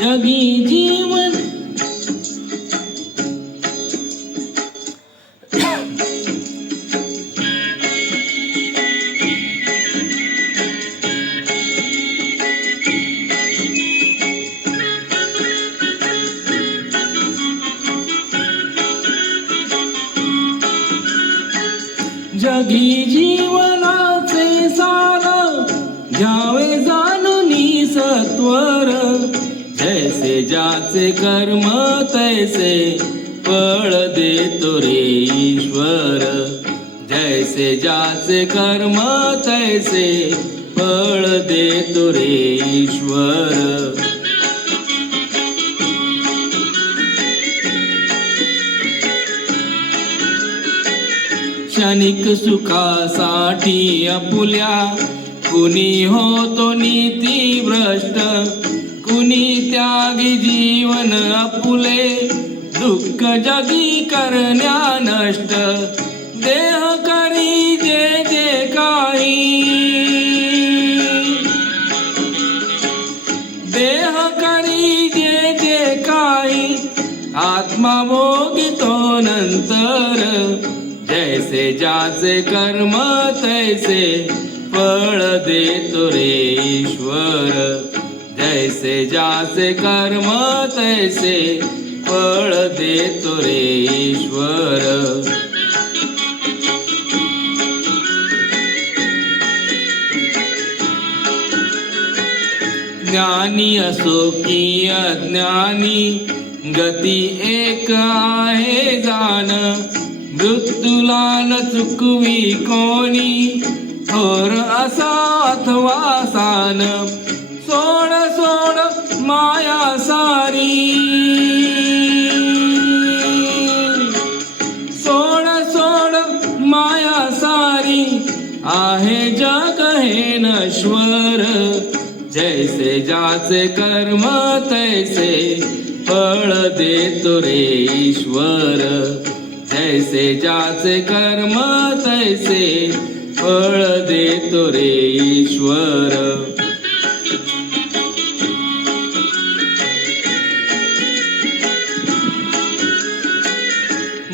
जगी जीवन जगी जीवनाचे सार घ्यावे जाणूनी सत्वर जैसे ज्याचे कर्म तैसे फळ देतो रे ईश्वर जैसे ज्याचे कर्म तैसे फळ देतो रे ईश्वर क्षणिक सुखासाठी आपुल्या कुणी होतो नीती भ्रष्ट कुणी त्यागी जीवन आपुले दुःख जगी करण्या नष्ट देह करी जे जे काही देह करी जे जे काही आत्मा भोगितो नंतर जैसे ज्याचे कर्म तैसे फळ देतो रे ईश्वर जैसे ज्याचे कर्म तैसे फळ देतो रे ईश्वर ज्ञानी असो की अज्ञानी गती एक आहे जाण मृत्यूला न चुकवी कोणी थोर असा अथवा सान सोड सोड माया सारी सोड सोड माया सारी आहे जग हे नश्वर जैसे ज्याचे कर्म तैसे फळ देतो रे ईश्वर जैसे ज्याचे कर्म तैसे फळ देतो रे ईश्वर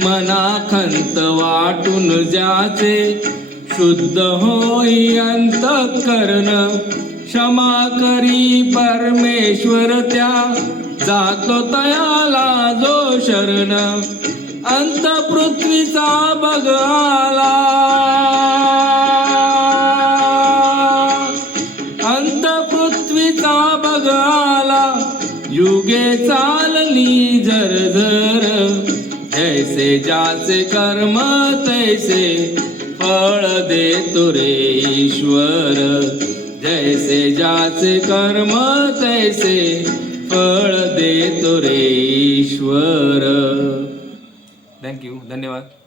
मनाखंत वाटून ज्याचे शुद्ध होई अंतःकरण क्षमा करी परमेश्वर त्या जातो तयाला जो शरण अंत पृथ्वीचा बघ आला अंत पृथ्वीचा बघ आला युगे चालली झरझर जैसे ज्याचे कर्म तैसे फळ देतो रे ईश्वर जैसे ज्याचे कर्म तैसे फळ देतो रे ईश्वर. थँक्यू, धन्यवाद.